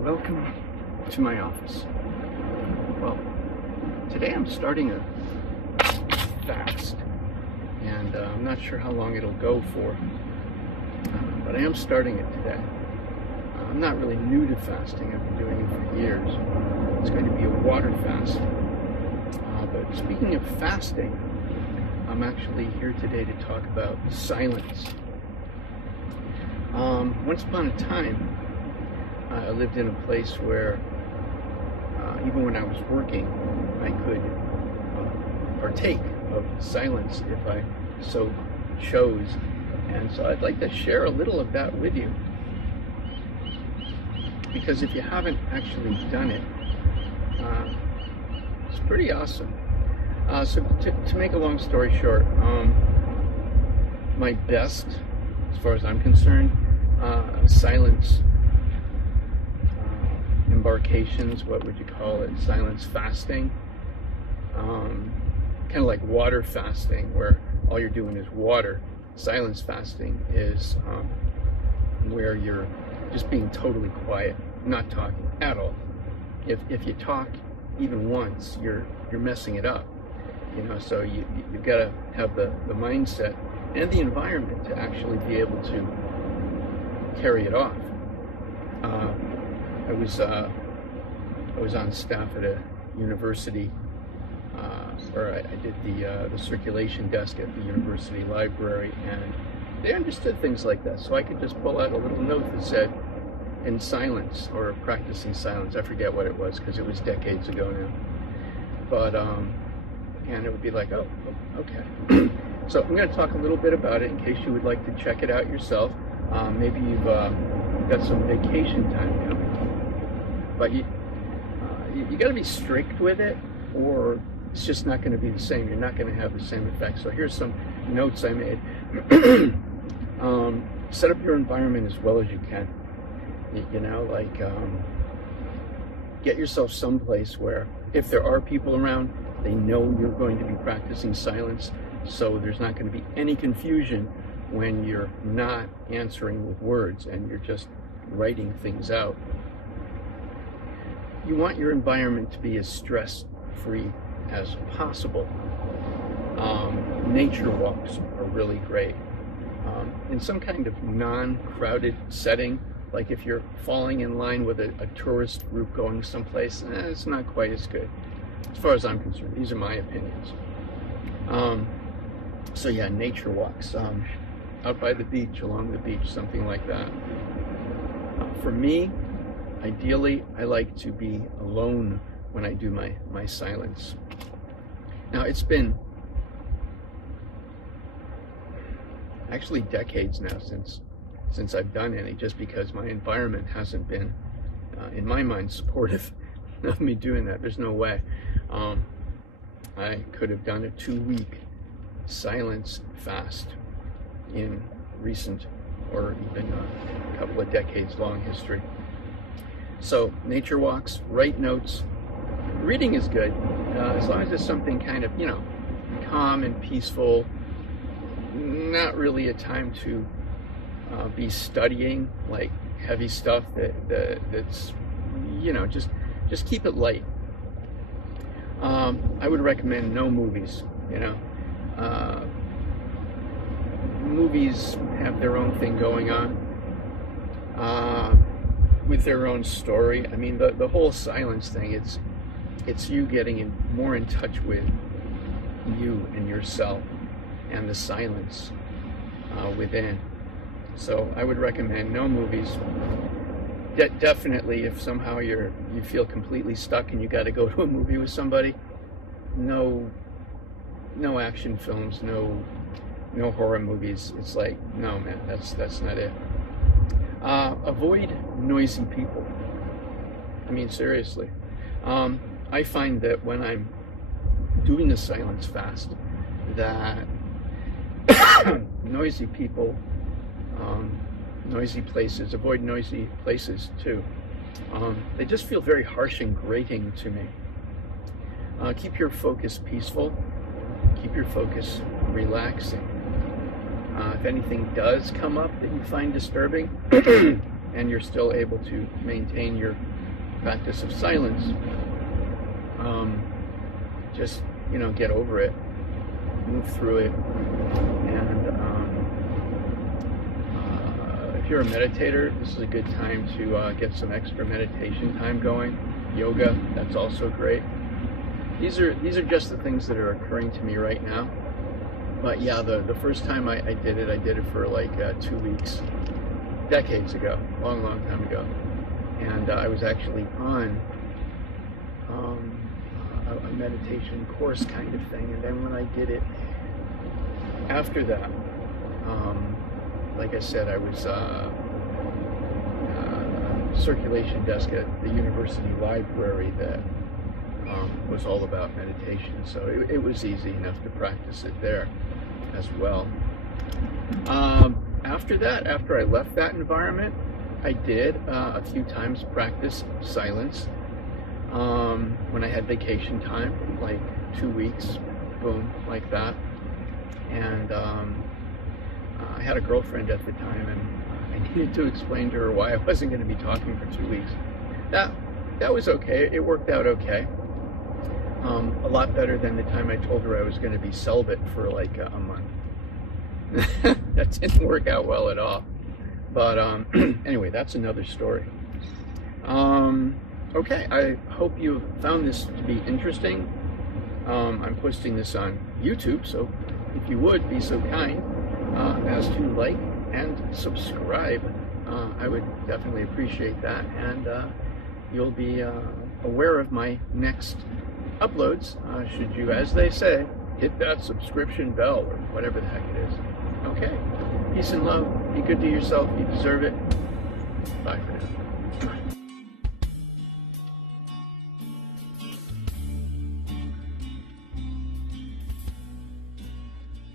Welcome to my office. Well, today I'm starting a fast, and I'm not sure how long it'll go for, but I am starting it today. I'm not really new to fasting. I've been doing it for years. It's going to be a water fast. But speaking of fasting, I'm actually here today to talk about silence. Once upon a time, I lived in a place where even when I was working, I could partake of silence if I so chose. And so I'd like to share a little of that with you. Because if you haven't actually done it, it's pretty awesome. So to make a long story short, my best, as far as I'm concerned, silence embarkations, what would you call it? Silence fasting. Kind of like water fasting, where all you're doing is water. Silence fasting is where you're just being totally quiet, not talking at all. If you talk even once, you're messing it up. You know, so you've got to have the mindset and the environment to actually be able to carry it off. I was on staff at a university where I did the circulation desk at the university library, and they understood things like that. So I could just pull out a little note that said, "In silence," or "practicing silence." I forget what it was because it was decades ago now. But and it would be like, oh, okay. So I'm going to talk a little bit about it in case you would like to check it out yourself. Maybe you've got some vacation time coming, but you got to be strict with it, or it's just not going to be the same. You're not going to have the same effect. So here's some notes I made. Set up your environment as well as you can. You know, like get yourself someplace where if there are people around, they know you're going to be practicing silence, so there's not going to be any confusion when you're not answering with words and you're just writing things out. You want your environment to be as stress-free as possible. Nature walks are really great. In some kind of non-crowded setting, like if you're falling in line with a tourist group going someplace, it's not quite as good. As far as I'm concerned, these are my opinions. So yeah, nature walks, out by the beach, along the beach, something like that. For me, ideally, I like to be alone when I do my silence. Now, it's been actually decades now since I've done any, just because my environment hasn't been, in my mind, supportive of me doing that. There's no way. I could have done a 2-week silence fast in recent or even a couple of decades long history. So nature walks, write notes. Reading is good, as long as it's something kind of, calm and peaceful. Not really a time to be studying like heavy stuff that's, just keep it light. I would recommend no movies. Movies have their own thing going on, with their own story. I mean, the whole silence thing, it's you getting more in touch with you and yourself and the silence within. So I would recommend no movies. Definitely, if somehow you feel completely stuck and you got to go to a movie with somebody, no action films, no horror movies. It's like, no, man, that's not it. Avoid noisy people. I mean, seriously. I find that when I'm doing the silence fast, that noisy people, noisy places, avoid noisy places too. They just feel very harsh and grating to me. Keep your focus peaceful. Keep your focus relaxing. If anything does come up that you find disturbing, and you're still able to maintain your practice of silence, just, get over it, move through it. And if you're a meditator, this is a good time to get some extra meditation time going. Yoga, that's also great. These are just the things that are occurring to me right now. But yeah, the first time I did it for like 2 weeks, decades ago, long time ago. And I was actually on a meditation course kind of thing. And then when I did it after that, like I said, I was circulation desk at the university library that was all about meditation. So it was easy enough to practice it there as well. After that, after I left that environment, I did a few times practice silence when I had vacation time, like 2 weeks, boom, like that. And I had a girlfriend at the time, and I needed to explain to her why I wasn't going to be talking for 2 weeks. That was okay. It worked out okay. A lot better than the time I told her I was going to be celibate for like a month. That didn't work out well at all. But anyway, that's another story. Okay, I hope you found this to be interesting. I'm posting this on YouTube, so if you would be so kind as to like and subscribe, I would definitely appreciate that. And you'll be aware of my next uploads, should you, as they say, hit that subscription bell or whatever the heck it is. Okay, peace and love. Be good to yourself. You deserve it. Bye for now.